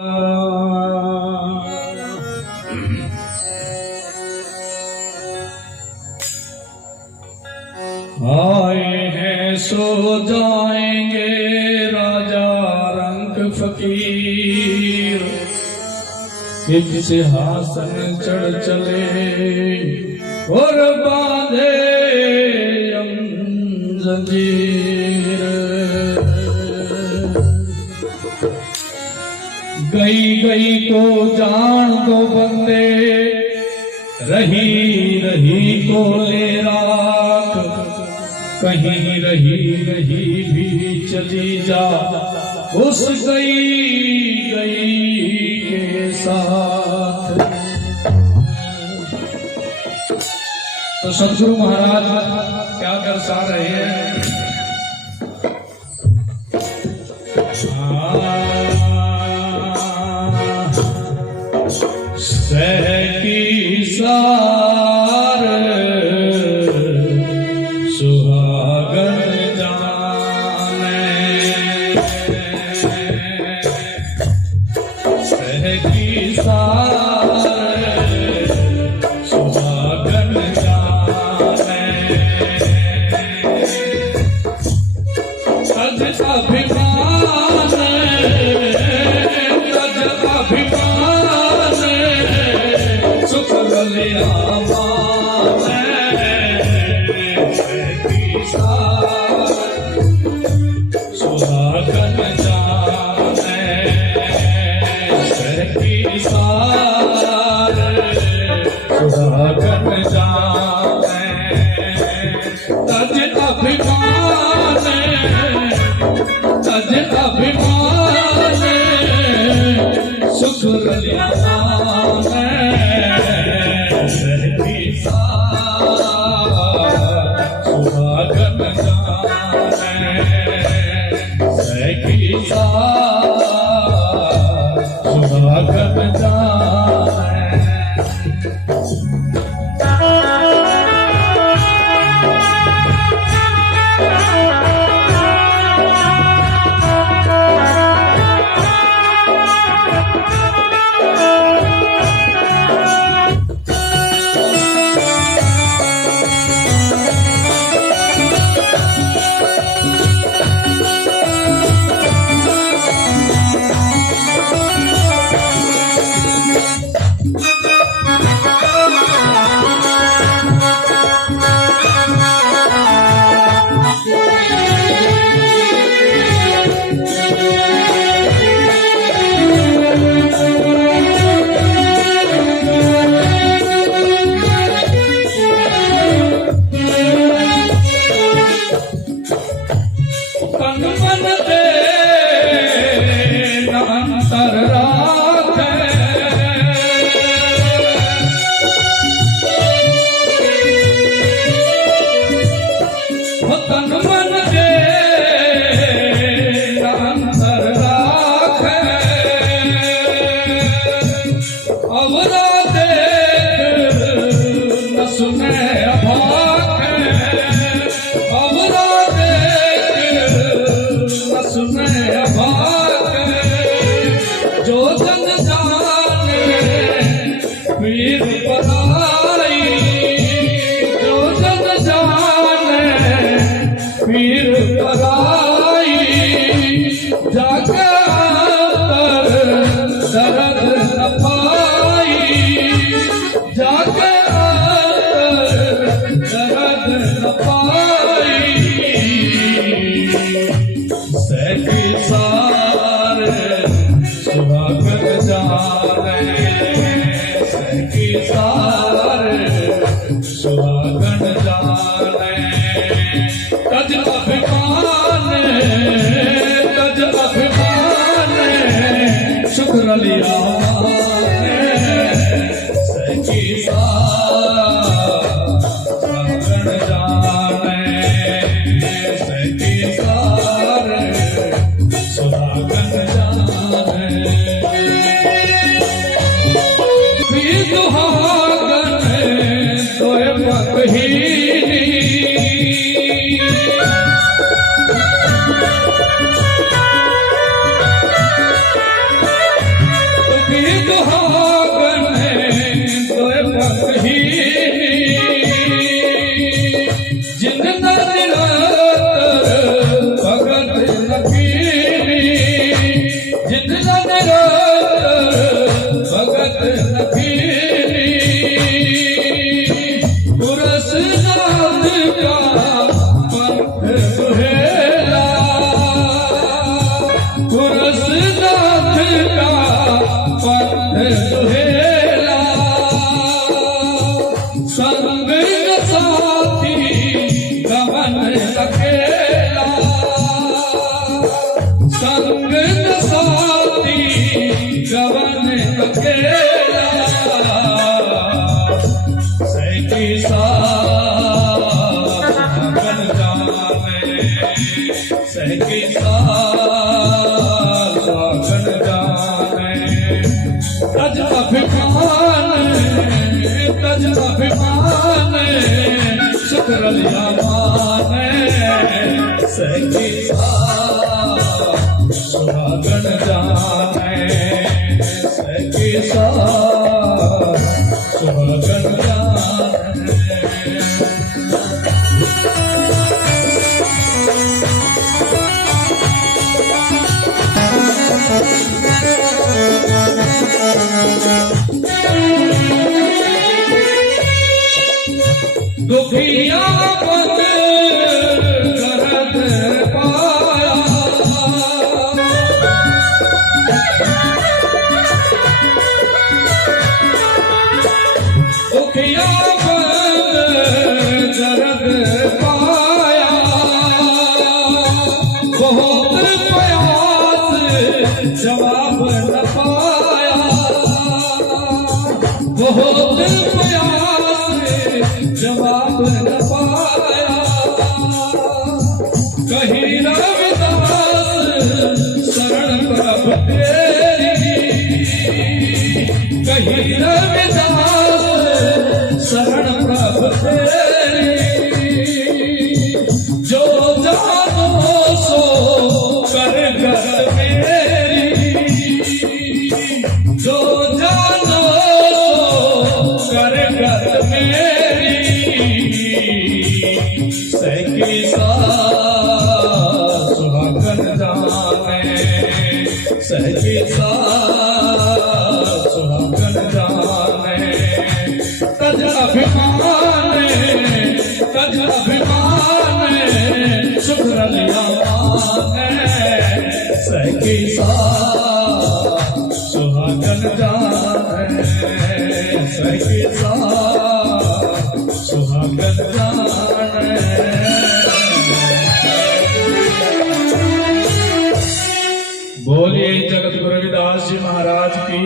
आए हैं सो जाएंगे राजा रंग फकीर, एक सिंहासन चढ़ चले और बांधे जंजीर। गई गई को जान दो बंदे, रही रही को ले राख, कहीं रही रही भी चली जा उस गई गई के साथ। तो सदगुरु महाराज क्या दर्शा रहे हैं? सह की सार सुहागन जाने, सह की सार सुहागन जाने। तज अभिमान सुख लिया सुहागन जाने, सुहागन जाने। तज अभिमान सुख लिया सुहागन जाने, सुहागन जाने। जो जन जाने पीर पराई, जो जन जाने पीर पराई, जाके दर्द न पाई, जाके दर्द न पाई। सैकी सारे सुहागन जाने, सैकी सारे सुहागन जाने। तज अभिमान शुक्र लिया सैकी सुहागन जाने, सैकी सारे सुहागन जाने। भी सुहागन सखी सुहागन जाने सखी सुहागन जाने तज अभिमान सुख रलिया माने सखी सुहागन जाने सखी सुहागन जाने दुखिया पद करत पाया दुखिया पद करत पाया बहुत प्रयास जवाब न पाया बहुत प्रयास जवाब न पाया कहीं रविदास शरण प्रभु तेरी कहीं रविदास शरण प्रभु तेरी जो जानो सो कर गत मेरी जो जानो सो कर गत मेरी सखी सुहागन जाने सखी सुहागन जाने तज अभिमान सुख रलिया माने सखी सुहागन जाने सखी सुहागन जाने बोलिए जगत गुरु रविदास जी महाराज की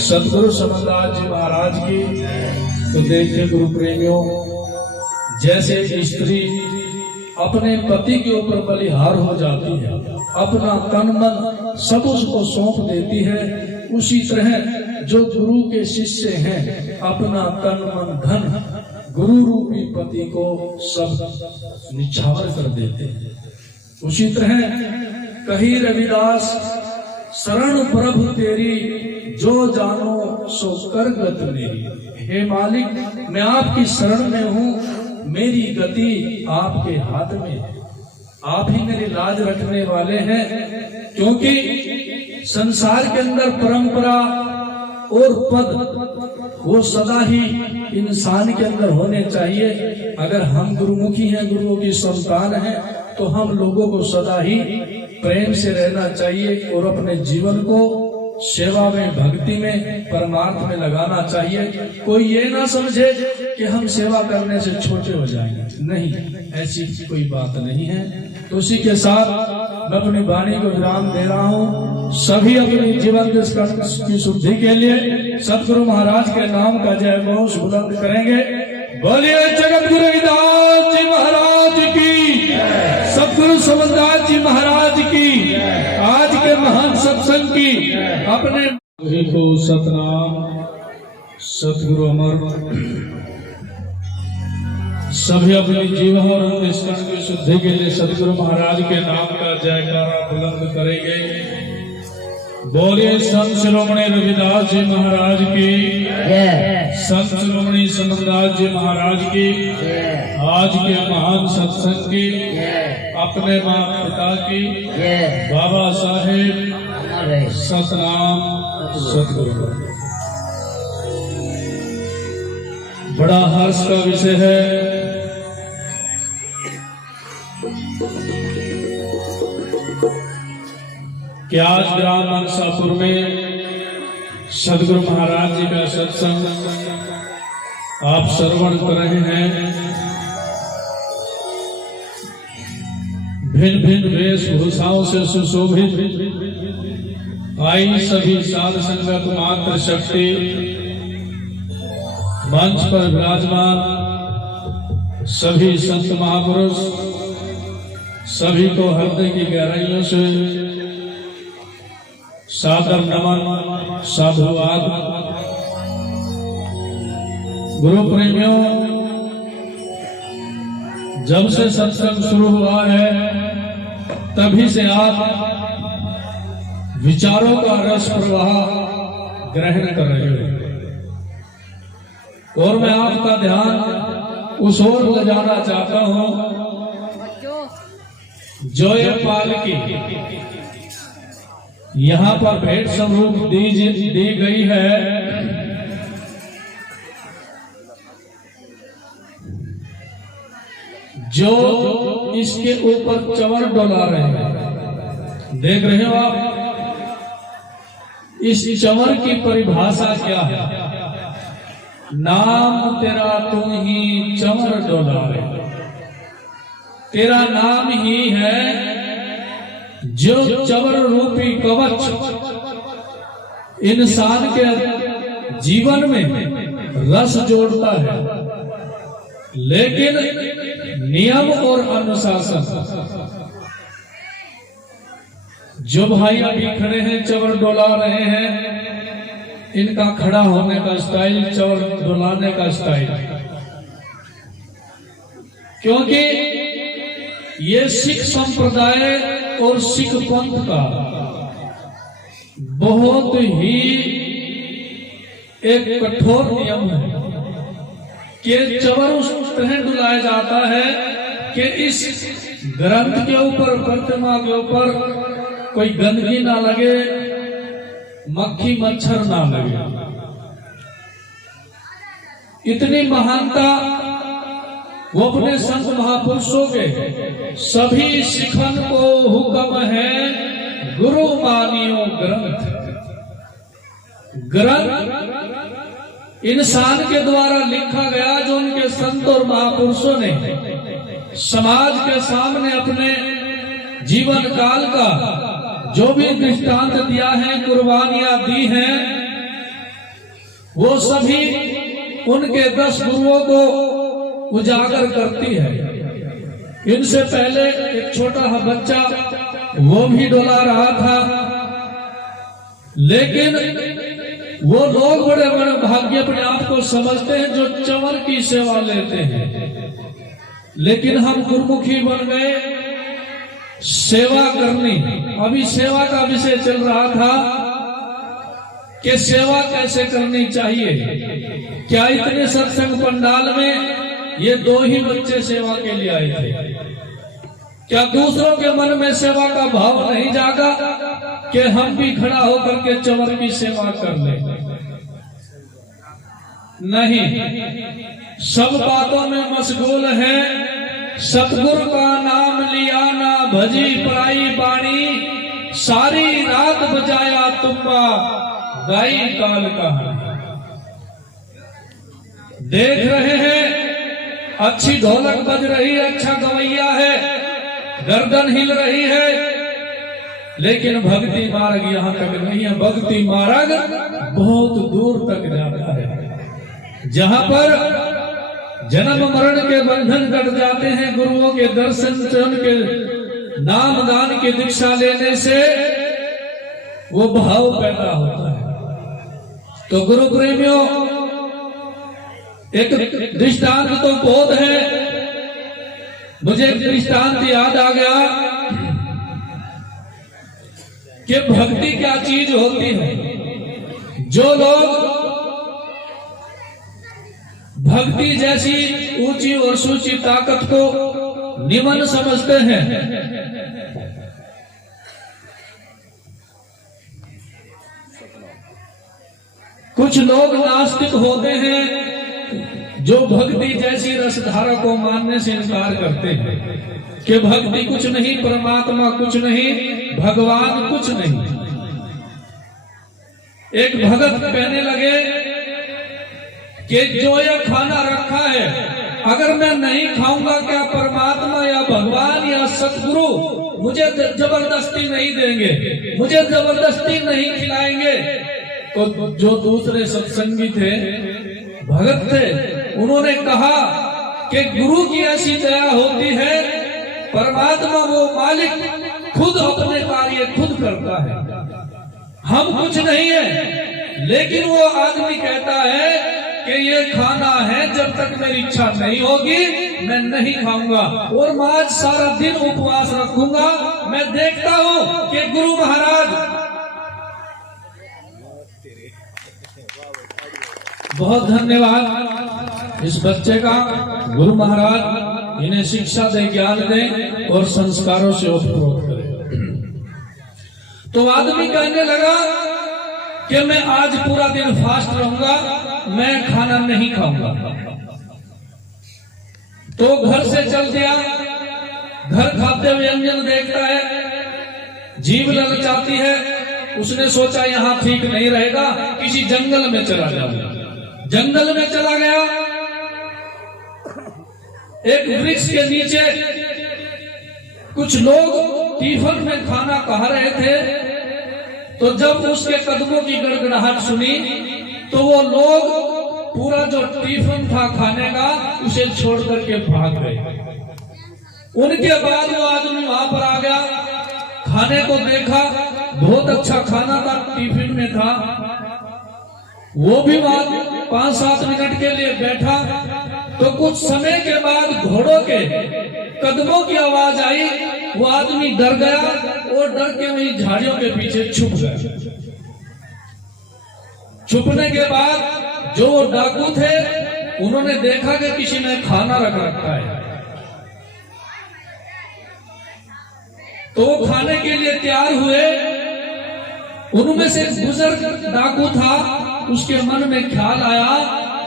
सतगुरु समदास जी महाराज की। तो देखिए गुरु प्रेमियों, जैसे स्त्री अपने पति के ऊपर बलिहार हो जाती है, अपना तन मन सब उसको सौंप देती है, उसी तरह जो गुरु के शिष्य हैं अपना तन मन धन गुरु रूपी पति को सब निछावर कर देते हैं। उसी तरह कही रविदास शरण प्रभु तेरी जो जानो सो कर गत मेरी। हे मालिक, मैं आपकी शरण में हूँ, मेरी गति आपके हाथ में है, आप ही मेरी लाज रखने वाले हैं। क्योंकि संसार के अंदर परंपरा और पद वो सदा ही इंसान के अंदर होने चाहिए। अगर हम गुरुमुखी हैं, गुरुओं की संतान हैं, तो हम लोगों को सदा ही प्रेम से रहना चाहिए और अपने जीवन को सेवा में, भक्ति में, परमार्थ में लगाना चाहिए। कोई ये ना समझे कि हम सेवा करने से छोटे हो जाएंगे, नहीं, ऐसी कोई बात नहीं है। तो उसी के साथ मैं अपनी वाणी को विराम दे रहा हूँ। सभी अपने जीवन की शुद्धि के लिए सतगुरु महाराज के नाम का जय घोष बुलंद करेंगे। बोलिए जगत गुरु रविदास जी महाराज की, सतगुरु समदास जी महाराज की, आज के महान सत्संग की अपने को सतनाम सतगुरु अमर। सभी अपने जीवन और अंतःकरण की शुद्धि के लिए सतगुरु महाराज के नाम का जयकारा बुलंद करेंगे। बोलिए संत शिरोमणि रविदास जी महाराज की, संत शिरोमणि समदास जी महाराज की, आज के महान सत्संग की, अपने माता पिता की, बाबा साहेब सतनाम सतगुरु। बड़ा हर्ष का विषय है कि आज ग्राम मनसापुर में सदगुरु महाराज जी का सत्संग आप श्रवण कर रहे हैं। भिन्न भिन्न वेशभूषाओं से सुशोभित आई सभी साध संगत मात्र शक्ति मंच पर विराजमान सभी संत महापुरुष, सभी को हृदय की गहराइयों से सादर नमन, साधुवाद। गुरु प्रेमियों, जब से सत्संग शुरू हुआ है तभी से आप विचारों का रस प्रवाह ग्रहण कर रहे हो, और मैं आपका ध्यान उस ओर ले जाना चाहता हूं जो ये पालकी यहां पर भेंट स्वरूप दी गई है। जो इसके ऊपर चंवर डोला रहे हैं, देख रहे हो आप, इस चंवर की परिभाषा क्या है? नाम तेरा तुम ही चंवर डोला रे, तेरा नाम ही है जो चंवर रूपी कवच इंसान के जीवन में रस जोड़ता है। लेकिन नियम और अनुशासन, जो भाई अभी खड़े हैं चंवर डोला रहे हैं, इनका खड़ा होने का स्टाइल, चंवर डोलाने का स्टाइल, क्योंकि ये सिख संप्रदाय और सिख पंथ का बहुत ही एक कठोर नियम है कि चंवर उस तरह डुलाया जाता है कि इस ग्रंथ के ऊपर, प्रतिमा के ऊपर कोई गंदगी ना लगे, मक्खी मच्छर ना लगे। इतनी महानता वो अपने संत महापुरुषों के सभी सिखन को हुक्म है, गुरु मानियो ग्रंथ। ग्रंथ इंसान के द्वारा लिखा गया, जो उनके संत और महापुरुषों ने समाज के सामने अपने जीवन काल का जो भी दृष्टांत दिया है, कुर्बानियां दी हैं, वो सभी उनके 10 गुरुओं को उजागर करती है। इनसे पहले एक छोटा बच्चा वो भी डोला रहा था, लेकिन वो लोग बड़े बड़े भाग्य अपने आप को समझते हैं जो चंवर की सेवा लेते हैं। लेकिन हम गुरुमुखी बन गए, सेवा करनी। अभी सेवा का विषय चल रहा था कि सेवा कैसे करनी चाहिए। क्या इतने सत्संग पंडाल में ये 2 ही बच्चे सेवा के लिए आए थे? क्या दूसरों के मन में सेवा का भाव नहीं जागा कि हम भी खड़ा होकर के चंवर की सेवा कर ले? नहीं, सब बातों में मशगूल है। सतगुरु का नाम लिया ना भजी पराई बाणी, सारी रात बजाया तुम्बा गाई काल का। देख रहे हैं अच्छी ढोलक बज रही है, अच्छा गवैया है, गर्दन हिल रही है, लेकिन भक्ति मार्ग यहां तक नहीं है। भक्ति मार्ग बहुत दूर तक जाता है, जहां पर जन्म मरण के बंधन कट जाते हैं। गुरुओं के दर्शन से, उनके नाम दान की दीक्षा लेने से वो भाव पैदा होता है। तो गुरु प्रेमियों, एक दृष्टांत तो बहुत है, मुझे एक दृष्टांत याद आ गया कि भक्ति क्या चीज होती है। जो लोग भक्ति जैसी ऊंची और सूची ताकत को निमन समझते हैं, कुछ लोग नास्तिक होते हैं जो भक्ति जैसी रसधारा को मानने से इनकार करते हैं कि भक्ति कुछ नहीं, परमात्मा कुछ नहीं, भगवान कुछ नहीं। एक भगत कहने लगे कि जो यह खाना रखा है, अगर मैं नहीं खाऊंगा, क्या परमात्मा या भगवान या सतगुरु मुझे जबरदस्ती नहीं देंगे, मुझे जबरदस्ती नहीं खिलाएंगे? तो जो दूसरे सत्संगी थे, भगत थे, उन्होंने कहा कि गुरु की ऐसी दया होती है, परमात्मा वो मालिक खुद अपने कार्य खुद करता है, हम कुछ नहीं है। लेकिन वो आदमी कहता है कि ये खाना है, जब तक मेरी इच्छा नहीं होगी मैं नहीं खाऊंगा, और मैं आज सारा दिन उपवास रखूंगा। मैं देखता हूं कि गुरु महाराज, बहुत धन्यवाद इस बच्चे का, गुरु महाराज इन्हें शिक्षा दे, ज्ञान दे और संस्कारों से ओतप्रोत करें। तो आदमी कहने लगा कि मैं आज पूरा दिन फास्ट रहूंगा, मैं खाना नहीं खाऊंगा। तो घर से चल दिया, घर खाते व्यंजन देखता है, जीभ ललचाती है, उसने सोचा यहाँ ठीक नहीं रहेगा, किसी जंगल में चला जाऊंगा। जंगल में चला गया, एक वृक्ष के नीचे कुछ लोग टिफिन में खाना खा रहे थे। तो जब उसके कदमों की गड़गड़ाहट सुनी तो वो लोग पूरा जो टिफिन था खाने का उसे छोड़ करके भाग गए। उनके बाद वो आदमी वहां पर आ गया, खाने को देखा, बहुत अच्छा खाना था, टिफिन में था। वो भी वहां 5-7 मिनट के लिए बैठा। तो कुछ समय के बाद घोड़ों के कदमों की आवाज आई, वो आदमी डर गया और डर के वही झाड़ियों के पीछे छुप गया। छुपने के बाद जो डाकू थे उन्होंने देखा कि किसी ने खाना रख रखा है, तो वो खाने के लिए तैयार हुए। उनमें से बुजुर्ग डाकू था, उसके मन में ख्याल आया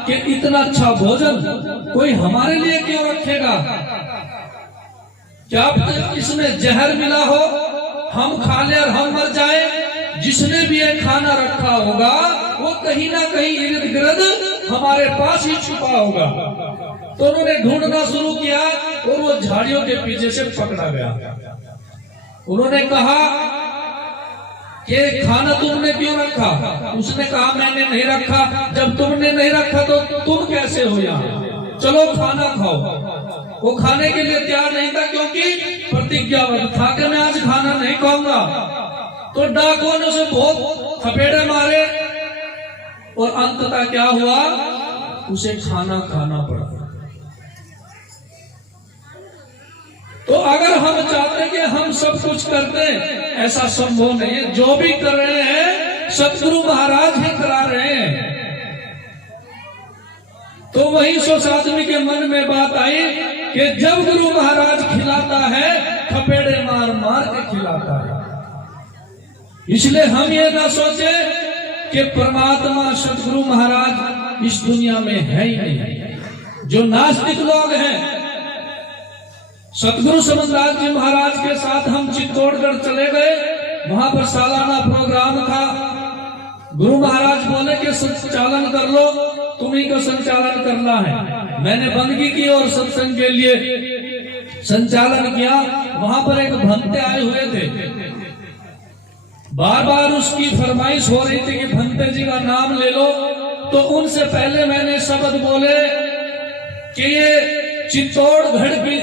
कि इतना अच्छा भोजन कोई हमारे लिए क्यों रखेगा, क्या इसमें जहर मिला हो, हम खा ले और हम मर जाए। जिसने भी ये खाना रखा होगा वो कहीं ना कहीं इर्द गिर्द हमारे पास ही छुपा होगा। तो उन्होंने ढूंढना शुरू किया और वो झाड़ियों के पीछे से पकड़ा गया। उन्होंने कहा कि खाना तुमने क्यों रखा? उसने कहा मैंने नहीं रखा। जब तुमने नहीं रखा तो तुम कैसे हो यहाँ? चलो खाना खाओ। वो खाने के लिए तैयार नहीं था क्योंकि प्रतिज्ञाबद्ध था कि मैं आज खाना नहीं खाऊंगा। तो डाकुओं ने उसे बहुत थपेड़े मारे और अंततः क्या हुआ, उसे खाना खाना पड़ा। तो अगर हम चाहते कि हम सब कुछ करते, ऐसा संभव नहीं है। जो भी कर रहे हैं सतगुरु महाराज ही करा रहे हैं। तो वही सोच आदमी के मन में बात आई कि जब गुरु महाराज खिलाता है थपेड़े मार मार के खिलाता है। इसलिए हम ये ना सोचे कि परमात्मा सतगुरु महाराज इस दुनिया में है ही नहीं। जो नास्तिक लोग हैं, सतगुरु समनदास जी महाराज के साथ हम चित्तौड़गढ़ चले गए। वहां पर सालाना प्रोग्राम था। गुरु महाराज बोले कि संचालन कर लो, तुम्ही को संचालन करना है। मैंने बंदगी की और सत्संग के लिए संचालन किया। वहां पर एक भंते आए हुए थे, बार बार उसकी फरमाइश हो रही थी कि भंते जी का नाम ले लो। तो उनसे पहले मैंने शब्द बोले कि ये चित्तौड़गढ़ की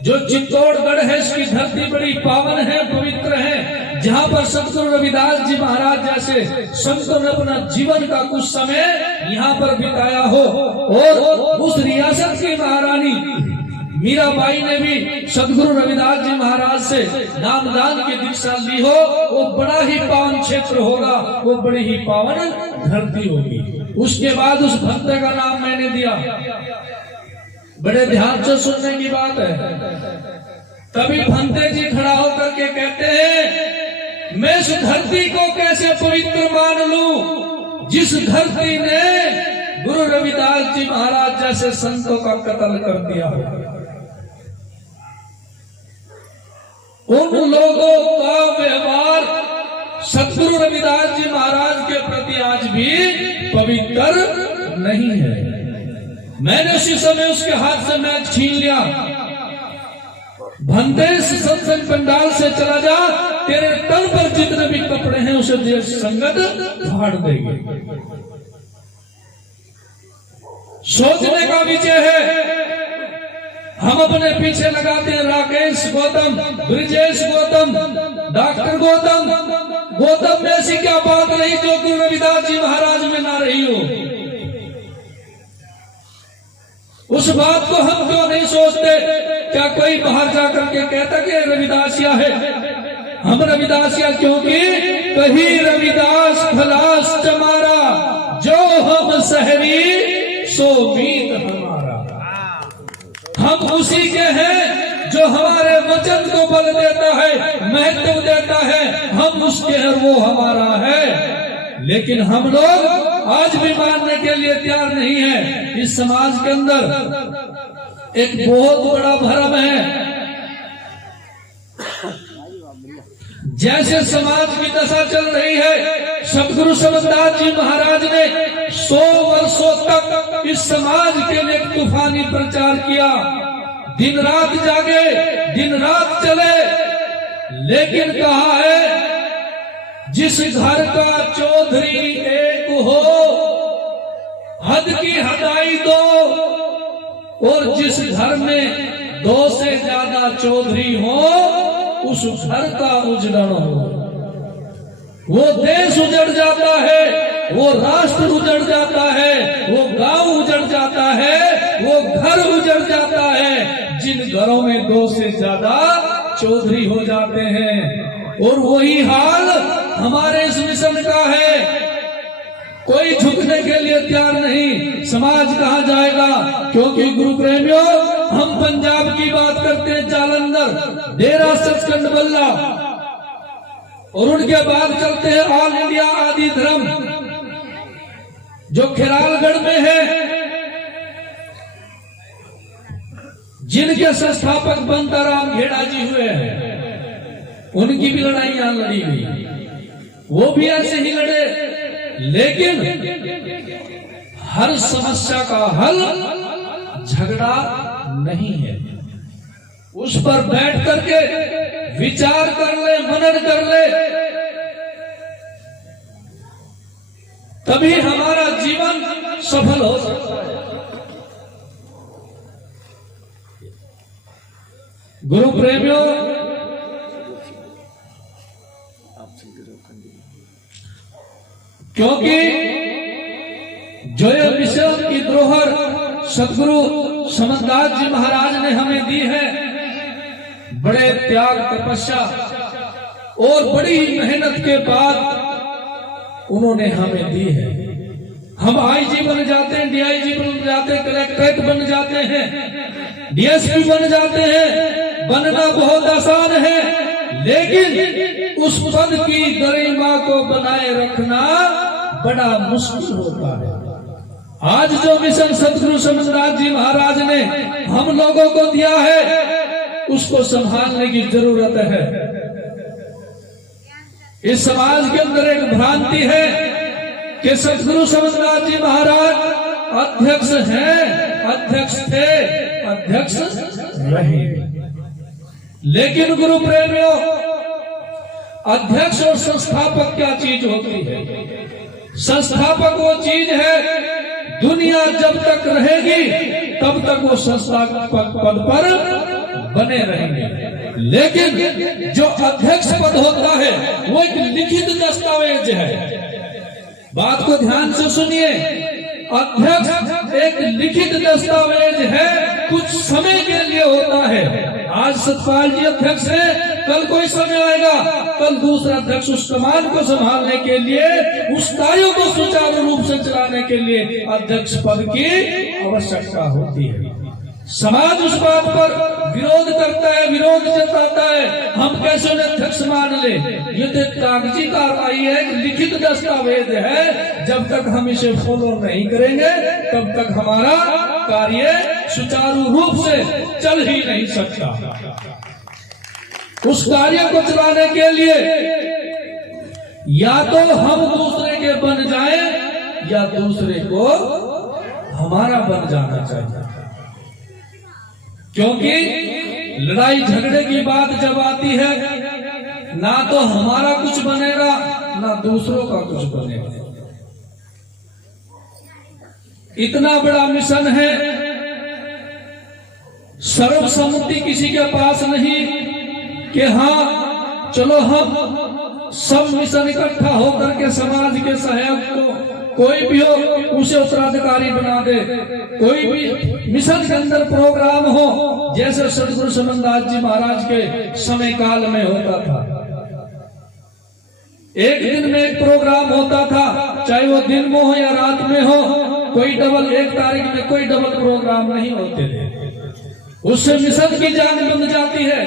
जो चित्तौड़गढ़ है इसकी धरती बड़ी पावन है, पवित्र है, जहाँ पर सतगुरु रविदास जी महाराज जैसे संतों ने अपना जीवन का कुछ समय यहाँ पर बिताया हो। और उस रियासत की महारानी मीराबाई ने भी सतगुरु रविदास जी महाराज से नामदान की दीक्षा ली हो। वो बड़ा ही पावन क्षेत्र होगा, वो बड़ी ही पावन धरती होगी। उसके बाद उस भंते का नाम मैंने दिया। बड़े ध्यान से सुनने की बात है। तभी भंते जी खड़ा होकर के कहते हैं, मैं इस धरती को कैसे पवित्र मान लूं जिस धरती ने गुरु रविदास जी महाराज जैसे संतों का कत्ल कर दिया। उन लोगों का व्यवहार सतगुरु रविदास जी महाराज के प्रति आज भी पवित्र नहीं है। मैंने उसी समय उसके हाथ से मैच छीन लिया। भंते सत्संग पंडाल से चला जा, तेरे तन पर जितने भी कपड़े हैं उसे देश संगत फाड़ देंगे। सोचने का विषय है। हम अपने पीछे लगाते हैं राकेश गौतम, ब्रिजेश गौतम, डॉक्टर गौतम में ऐसी क्या बात रही जो गुरु रविदास जी महाराज में ना रही हो। उस बात को हम क्यों नहीं सोचते? क्या कोई बाहर जाकर के कहता कि रविदासिया है? हम रविदासिया क्योंकि कहीं रविदास खलास चमारा, जो हम सहरी सो मीत हमारा। हम उसी के हैं जो हमारे वचन को बल देता है, महत्व देता है। हम उसके हैं, वो हमारा है। लेकिन हम लोग आज भी मानने के लिए तैयार नहीं है। इस समाज के अंदर एक बहुत बड़ा भ्रम है। जैसे समाज की दशा चल रही है, सतगुरु समदास जी महाराज ने 100 वर्षों तक इस समाज के लिए तूफानी प्रचार किया। दिन रात जागे, दिन रात चले, लेकिन कहा है जिस घर का चौधरी एक हो, हद की हदाई दो। और जिस घर में 2 से ज्यादा चौधरी हो, उस घर का उजड़न हो। वो देश उजड़ जाता है, वो राष्ट्र उजड़ जाता है, वो गांव उजड़ जाता है, वो घर उजड़ जाता है जिन घरों में 2 से ज्यादा चौधरी हो जाते हैं। और वही हाल हमारे इस मिशन का है। कोई झुकने के लिए तैयार नहीं। समाज कहाँ जाएगा? क्योंकि गुरु प्रेमियों, हम पंजाब की बात करते हैं, जालंधर, डेरा सचखंड बल्ला, और उनके बाद चलते हैं ऑल इंडिया आदि धर्म जो खिरालगढ़ में है, जिनके संस्थापक बंताराम घेड़ा जी हुए हैं। उनकी भी लड़ाई यहां लड़ी हुई, वो भी ऐसे ही लड़े। लेकिन हर समस्या का हल झगड़ा नहीं है। उस पर बैठ करके विचार कर ले, मनन कर ले, तभी हमारा जीवन सफल हो सकता है। गुरु प्रेमियों, क्योंकि जो ये मिशन की धरोहर सतगुरु समदास जी महाराज ने हमें दी है, बड़े त्याग, तपस्या और बड़ी मेहनत के बाद उन्होंने हमें दी है। हम आईजी बन जाते हैं, डीआईजी बन जाते हैं, कलेक्ट्रेट बन जाते हैं, डीएसपी बन जाते हैं। बनना बहुत आसान है, लेकिन उस पद की गरिमा को बनाए रखना बड़ा मुश्किल होता है। आज जो मिशन सतगुरु समदास जी महाराज ने हम लोगों को दिया है, उसको संभालने की जरूरत है। इस समाज के अंदर एक भ्रांति है कि सतगुरु समदास जी महाराज अध्यक्ष हैं, अध्यक्ष थे, अध्यक्ष रहे। लेकिन गुरु प्रेमियों, अध्यक्ष और संस्थापक क्या चीज होती है? संस्थापक वो चीज है, दुनिया जब तक रहेगी तब तक वो संस्थापक पद पर बने रहेंगे। लेकिन जो अध्यक्ष पद होता है वो एक लिखित दस्तावेज है। बात को ध्यान से सुनिए, अध्यक्ष एक लिखित दस्तावेज है, कुछ समय के लिए होता है। आज सतपाल जी अध्यक्ष है, कल कोई समय आएगा, कल दूसरा अध्यक्ष उस कमान को संभालने के लिए, उस कार्यों को सुचारू रूप से चलाने के लिए अध्यक्ष पद की आवश्यकता होती है। समाज उस बात पर विरोध करता है, विरोध जताता है। हम कैसे उन्हें अध्यक्ष मान ले? ये तो कागजी कार्रवाई है, एक लिखित दस्तावेज है। जब तक हम इसे फॉलो नहीं करेंगे तब तक हमारा कार्य सुचारू रूप से चल ही नहीं सकता। उस कार्य को चलाने के लिए या तो हम दूसरे के बन जाएं या दूसरे को हमारा बन जाना चाहिए। क्योंकि लड़ाई झगड़े की बात जब आती है, ना तो हमारा कुछ बनेगा ना दूसरों का कुछ बनेगा। इतना बड़ा मिशन है, सर्वसम्मति किसी के पास नहीं कि हाँ चलो हम सब मिशन इकट्ठा होकर के समाज के सहयोग को कोई भी हो उसे उत्तराधिकारी बना दे। कोई भी मिशन के अंदर प्रोग्राम हो, जैसे सतगुरु समनदास जी महाराज के समय काल में होता था, एक दिन में एक प्रोग्राम होता था, चाहे वो दिन में हो या रात में हो, कोई डबल एक तारीख में कोई डबल प्रोग्राम नहीं होते थे। उससे मिशन की जान बंध जाती है,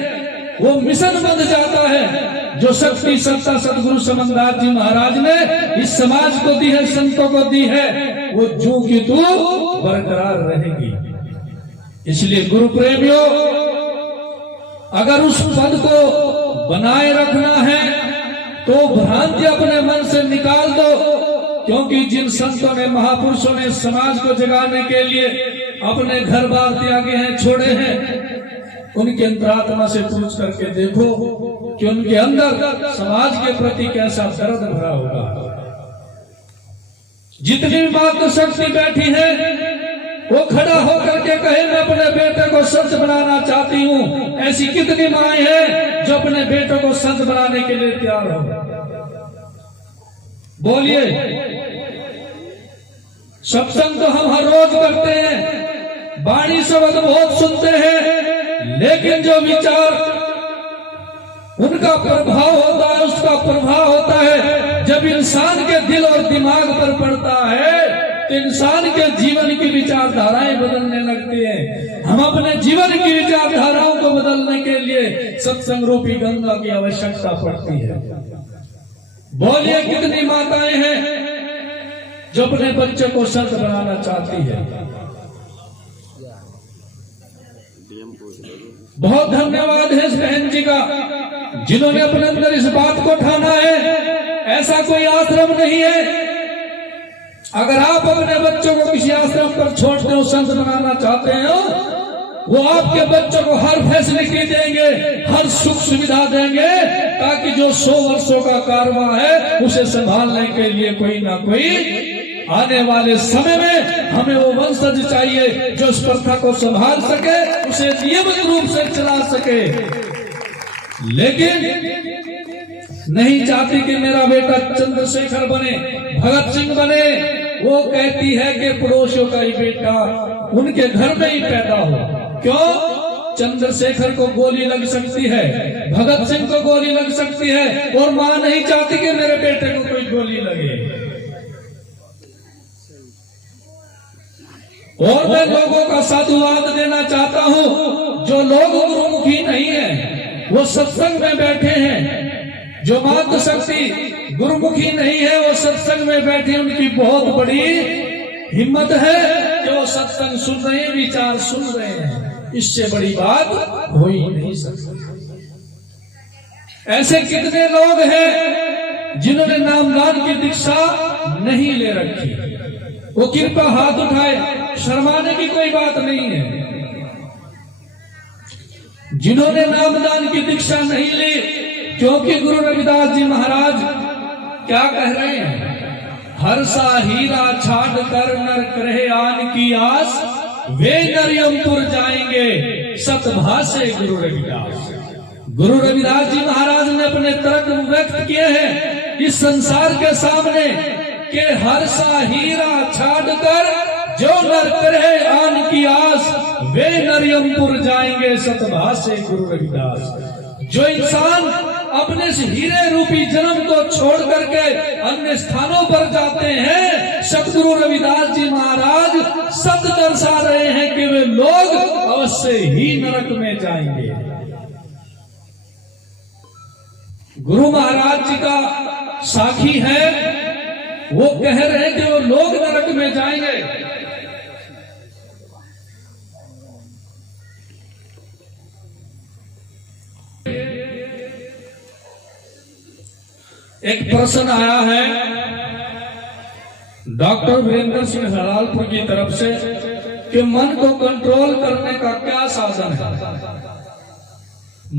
वो मिशन बंध जाता है जो शक्ति सत्ता सतगुरु समनदास जी महाराज ने इस समाज को दी है, संतों को दी है, वो जू की तू बरकरार रहेगी। इसलिए गुरु प्रेमियों, अगर उस पद को बनाए रखना है तो भ्रांति अपने मन से निकाल दो, क्योंकि जिन संतों ने महापुरुषों ने समाज को जगाने के लिए अपने घर बार त्यागे हैं, छोड़े हैं, उनके अंतरात्मा से पूछ करके देखो कि उनके अंदर समाज के प्रति कैसा दर्द भरा होगा। जितनी मात्र शक्ति बैठी है वो खड़ा होकर के कहे मैं अपने बेटे को संत बनाना चाहती हूँ, ऐसी कितनी माएं हैं जो अपने बेटों को संत बनाने के लिए तैयार हो? बोलिए। सत्संग तो हम हर रोज करते हैं, वाणी शब्द बहुत सुनते हैं, लेकिन जो विचार उनका प्रभाव होता है, उसका प्रभाव होता है जब इंसान के दिल और दिमाग पर पड़ता है तो इंसान के जीवन की विचारधाराएं बदलने लगती हैं। हम अपने जीवन की विचारधाराओं को बदलने के लिए सत्संग रूपी गंगा की आवश्यकता पड़ती है। बोलिए, कितनी माताएं हैं जो अपने बच्चे को संत बनाना चाहती है? बहुत धन्यवाद है इस बहन जी का, जिन्होंने अपने अंदर इस बात को ठाना है। ऐसा कोई आश्रम नहीं है, अगर आप अपने बच्चों को किसी आश्रम पर छोड़ते हो, संत बनाना चाहते हो, वो आपके बच्चों को हर फैसिलिटी देंगे, हर सुख सुविधा देंगे, ताकि जो 100 वर्षों का कारवां है उसे संभालने के लिए कोई ना कोई आने वाले समय में हमें वो वंशज चाहिए जो इस प्रथा को संभाल सके, उसे नियमित रूप से चला सके। लेकिन नहीं चाहती कि मेरा बेटा चंद्रशेखर बने, भगत सिंह बने। वो कहती है कि पड़ोसियों का ही बेटा उनके घर में ही पैदा हो। क्यों? चंद्रशेखर को गोली लग सकती है, भगत सिंह को गोली लग सकती है, और मां नहीं चाहती कि मेरे बेटे को कोई गोली लगे। और मैं लोगों का साधुवाद देना चाहता हूं, जो लोग गुरुमुखी नहीं है वो सत्संग में बैठे हैं, जो मात्र शक्ति गुरुमुखी नहीं है वो सत्संग में बैठे, उनकी बहुत बड़ी हिम्मत है कि वो सत्संग सुन रहे हैं, विचार सुन रहे हैं। इससे बड़ी बात हो ही नहीं सकती। ऐसे कितने लोग हैं जिन्होंने नामदान की दीक्षा नहीं ले रखी? वो कृपया हाथ उठाए, शर्माने की कोई बात नहीं है। जिन्होंने नामदान की दीक्षा नहीं ली, क्योंकि गुरु रविदास जी महाराज क्या कह रहे हैं? हर सा हीरा छाड़ कर नर करे आन की आस, वे नरियमपुर जाएंगे सतभाषे गुरु रविदास। गुरु रविदास जी महाराज ने अपने तर्क व्यक्त किए हैं इस संसार के सामने कि हर सा हीरा छाड़ कर जो नर करे आन की आस, वे नरियमपुर जाएंगे सतभाषे गुरु रविदास। जो इंसान अपने इस हीरे रूपी जन्म को छोड़ करके अन्य स्थानों पर जाते हैं, सतगुरु रविदास जी महाराज सत दर्शा रहे हैं कि वे लोग अवश्य ही नरक में जाएंगे। गुरु महाराज जी का साखी है, वो कह रहे हैं कि वो लोग नरक में जाएंगे। एक प्रश्न आया है डॉक्टर वीरेंद्र सिंह हलालपुर की तरफ से कि मन को कंट्रोल करने का क्या साधन है?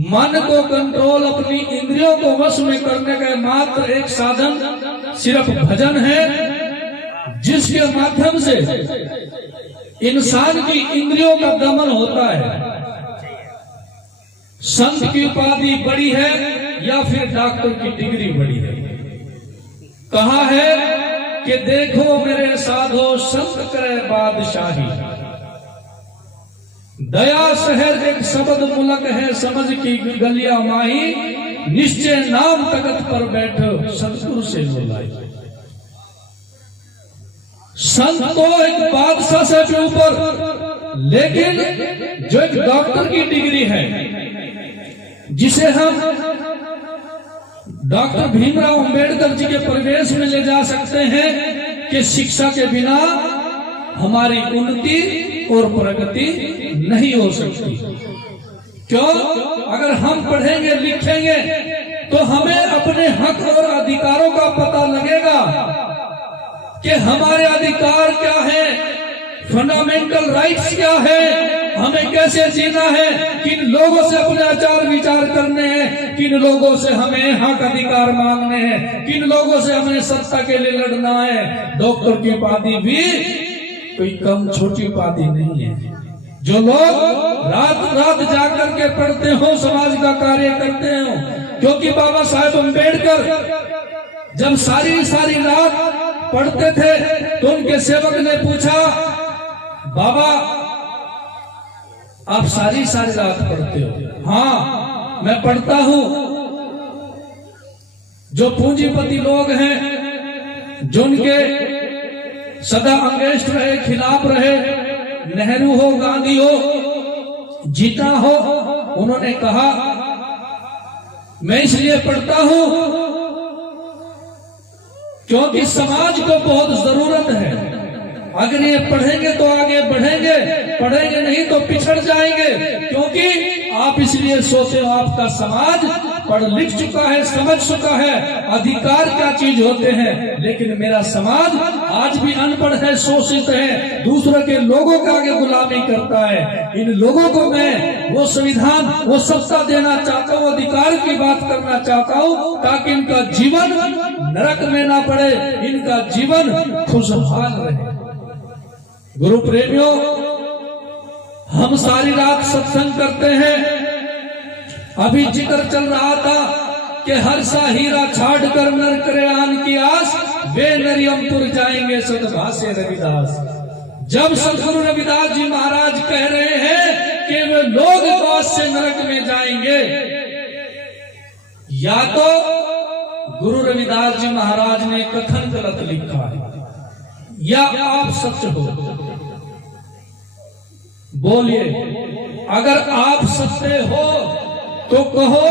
मन को कंट्रोल, अपनी इंद्रियों को वश में करने का मात्र एक साधन सिर्फ भजन है, जिसके माध्यम से इंसान की इंद्रियों का दमन होता है। संत की उपाधि बड़ी है या फिर डॉक्टर की डिग्री बड़ी है। कहा है कि देखो मेरे साधो संत करे बादशाही, दया शहर एक शब्द मुलक है, समझ की गलिया माही, निश्चय नाम तख्त पर बैठो सतगुरु से बोलाई। संत तो एक बादशाह से भी ऊपर, लेकिन जो एक डॉक्टर की डिग्री है, जिसे हम डॉक्टर भीमराव अंबेडकर जी के परिवेश में ले जा सकते हैं कि शिक्षा के बिना हमारी उन्नति और प्रगति नहीं हो सकती। क्यों? अगर हम पढ़ेंगे लिखेंगे तो हमें अपने हक और अधिकारों का पता लगेगा कि हमारे अधिकार क्या है, फंडामेंटल राइट्स क्या है, हमें कैसे जीना है, किन लोगों से अपने आचार विचार करने हैं, किन लोगों से हमें हक अधिकार मांगने हैं, किन लोगों से हमें सत्ता के लिए लड़ना है। डॉक्टर की उपाधि भी कोई कम छोटी उपाधि नहीं है। जो लोग रात रात जाकर के पढ़ते हो, समाज का कार्य करते हो, क्योंकि बाबा साहेब अंबेडकर जब सारी सारी रात पढ़ते थे तो उनके सेवक ने पूछा, बाबा आप सारी सारी रात पढ़ते हो? हाँ मैं पढ़ता हूं। जो पूंजीपति लोग हैं, जो उनके सदा अंगेस्ट रहे, खिलाफ रहे, नेहरू हो, गांधी हो, जीता हो, उन्होंने कहा मैं इसलिए पढ़ता हूं क्योंकि समाज को बहुत जरूरत है। अगर ये पढ़ेंगे तो आगे बढ़ेंगे, पढ़ेंगे नहीं तो पिछड़ जाएंगे। क्योंकि आप इसलिए सोचते हो आपका समाज पढ़ लिख चुका है, समझ चुका है अधिकार क्या चीज होते हैं, लेकिन मेरा समाज आज भी अनपढ़ है, शोषित है, दूसरों के लोगों के आगे गुलामी करता है। इन लोगों को मैं वो संविधान, वो सत्ता देना चाहता हूँ, अधिकार की बात करना चाहता हूँ, ताकि इनका जीवन नरक में ना पड़े, इनका जीवन खुशहाल रहे। गुरु प्रेमियों, हम सारी रात सत्संग करते हैं। अभी जिक्र चल रहा था कि हर सा हीरा छाड़ कर नर करे आन की आस, वे नरियमपुर जाएंगे सदभाषे रविदास। जब सदगुरु रविदास जी महाराज कह रहे हैं कि वे लोग वास से नरक में जाएंगे, या तो गुरु रविदास जी महाराज ने कथन गलत लिखा है या आप सच हो। बोलिए, अगर आप सत्य हो तो कहो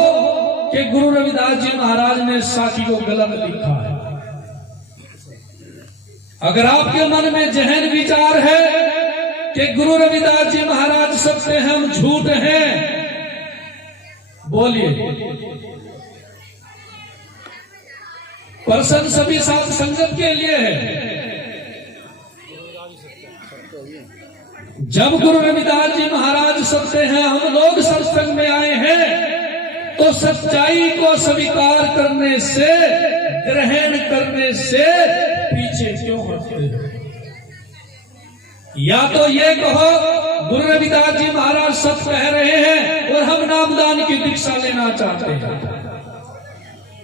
कि गुरु रविदास जी महाराज ने साखी को गलत लिखा है। अगर आपके मन में जहन विचार है कि गुरु रविदास जी महाराज सत्य हैं, हम झूठ हैं, बोलिए। प्रश्न सभी साथ संगत के लिए है। जब गुरु रविदास जी महाराज सत्य हैं, हम लोग सत्संग में आए हैं, तो सच्चाई को स्वीकार करने से, ग्रहण करने से पीछे क्यों हटते हैं? या तो ये कहो गुरु रविदास जी महाराज सत्य कह रहे हैं और हम नामदान की दीक्षा लेना चाहते हैं,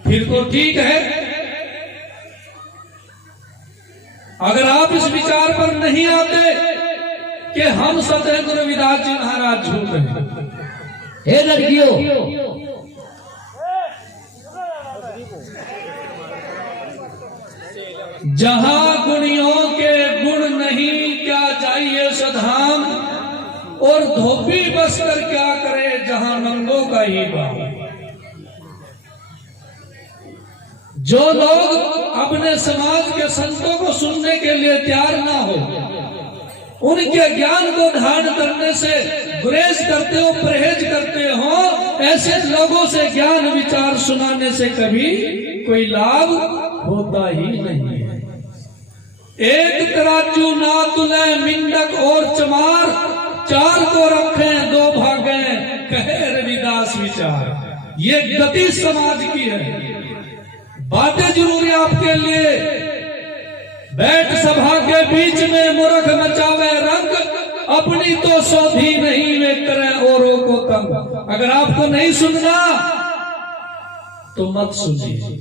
फिर तो ठीक है। अगर आप इस विचार पर नहीं आते कि हम सत्य हैं, गुरु रविदास जी महाराज झूठ हैं, हे लड़कियों, जहां गुणियों के गुण नहीं क्या चाहिए सधाम, और धोबी बसकर क्या करे जहां नंगों का ही बाप। जो लोग अपने समाज के संतों को सुनने के लिए तैयार ना हो, उनके ज्ञान को धारण करने से गुरेज करते हो, परहेज करते हो, ऐसे लोगों से ज्ञान विचार सुनाने से कभी कोई लाभ होता ही नहीं है। एक तराजू ना तुले मिंडक और चमार, चार को रखे दो भागे कहे रविदास विचार। ये गति समाज की है। बातें जरूरी आपके लिए। बैठ सभा के बीच में मूर्ख मचावे रंग, अपनी तो सौधी नहीं वे करें औरों को तंग। अगर आपको नहीं सुनना तो मत सुनिए।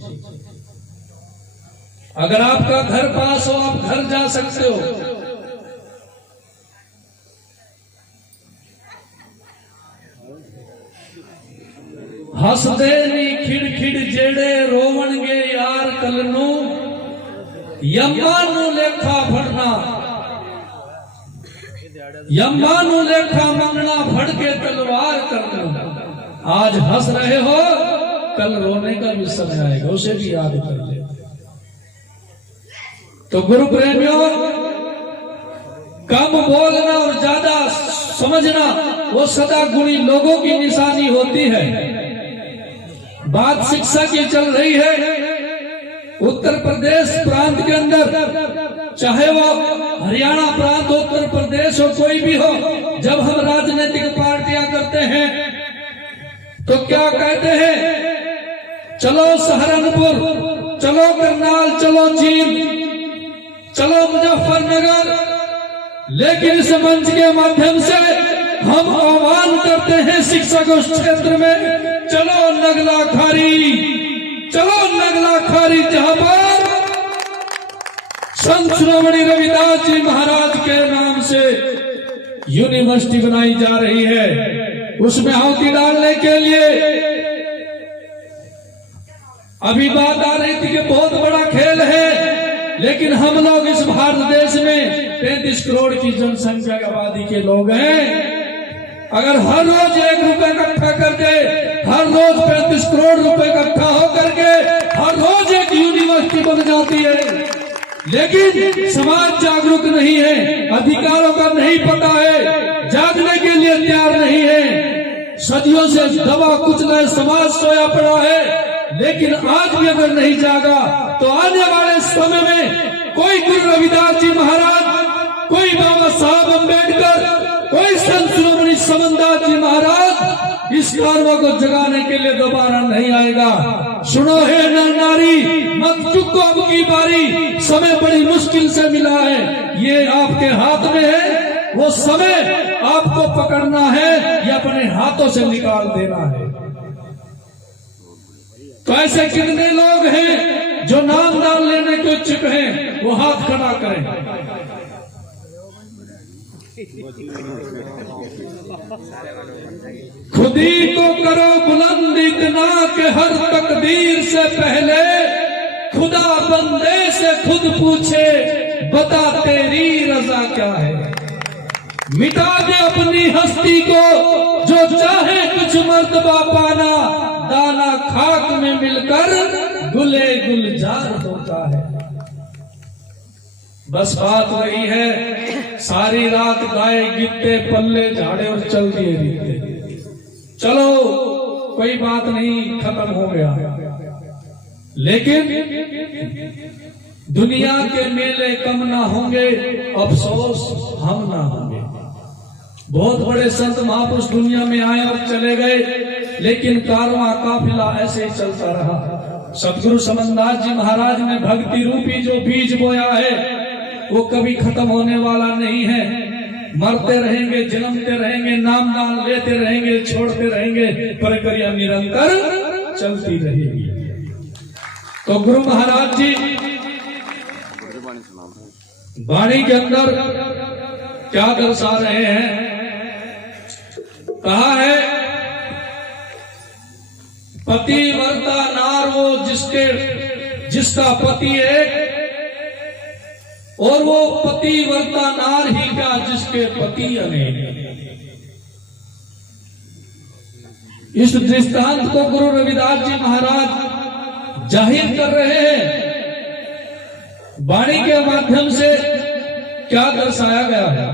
अगर आपका घर पास हो आप घर जा सकते हो। हसदे नी खिड़खिड़ जेड़े रोवणगे यार कलनू यम्मा लेखा फड़ना, यम्मा लेखा मंगना फड़ के तलवार करना। आज हंस रहे हो कल रोने का भी समय आएगा, उसे भी याद कर ले। तो गुरु प्रेमियों, कम बोलना और ज्यादा समझना वो सदा गुणी लोगों की निशानी होती है। बात शिक्षा की चल रही है। उत्तर प्रदेश प्रांत के अंदर, चाहे वो हरियाणा प्रांत हो, उत्तर प्रदेश हो, कोई भी हो, जब हम राजनीतिक पार्टियां करते हैं तो क्या कहते हैं? चलो सहारनपुर, चलो करनाल, चलो जींद, चलो मुजफ्फरनगर। लेकिन इस मंच के माध्यम से हम आह्वान करते हैं शिक्षक उस क्षेत्र में, चलो नगला खारी, चलो नगला खारी, जहां पर संत शिरोमणि रविदास जी महाराज के नाम से यूनिवर्सिटी बनाई जा रही है। उसमें आहुति डालने के लिए अभी बात आ रही थी कि बहुत बड़ा खेल है, लेकिन हम लोग इस भारत देश में 33 करोड़ की जनसंख्या आबादी के लोग हैं। अगर हर रोज 1 रुपए इकट्ठा करके, हर रोज 35 करोड़ रुपए इकट्ठा होकर के हर रोज एक यूनिवर्सिटी बन जाती है, लेकिन समाज जागरूक नहीं है, अधिकारों का नहीं पता है, जागने के लिए तैयार नहीं है। सदियों से दबा कुचला समाज सोया पड़ा है, लेकिन आज भी अगर नहीं जागा तो आने वाले समय में कोई गुरु रविदास जी महाराज, कोई बाबा साहब अम्बेडकर, कोई संत शिरोमणि समनदास जी महाराज इस कारवा को जगाने के लिए दोबारा नहीं आएगा। सुनो हे नर नारी, मत चुको अब की बारी, समय बड़ी मुश्किल से मिला है, ये आपके हाथ में है। वो समय आपको पकड़ना है या अपने हाथों से निकाल देना है। तो ऐसे कितने लोग हैं जो नाम दान लेने को इच्छुक हैं? वो हाथ खड़ा करें। खुदी को करो बुलंद इतना कि हर तकदीर से पहले खुदा बंदे से खुद पूछे, बता तेरी रजा क्या है। मिटा दे अपनी हस्ती को जो चाहे कुछ मर्तबा पाना, दाना खाक में मिलकर गुले गुलजार होता है। बस बात वही है, सारी रात गाए गिट्टे पल्ले झाड़े और चल दिए रीते। चलो कोई बात नहीं, खत्म हो गया। लेकिन दुनिया के मेले कम ना होंगे, अफसोस हम ना होंगे। बहुत बड़े संत महापुरुष दुनिया में आए और चले गए, लेकिन कारवां काफिला ऐसे ही चलता रहा। सतगुरु समनदास जी महाराज ने भक्ति रूपी जो बीज बोया है वो कभी खत्म होने वाला नहीं है। मरते रहेंगे, जन्मते रहेंगे, नाम दान लेते रहेंगे, छोड़ते रहेंगे, प्रक्रिया निरंतर चलती रहेगी। तो गुरु महाराज जी वाणी के अंदर क्या दर्शा रहे हैं? कहा है पतिव्रता नार वो जिसका पति एक, और वो पतिव्रता नार ही क्या जिसके पति अनेक। इस दृष्टांत को गुरु रविदास जी महाराज जाहिर कर रहे हैं। वाणी के माध्यम से क्या दर्शाया गया है?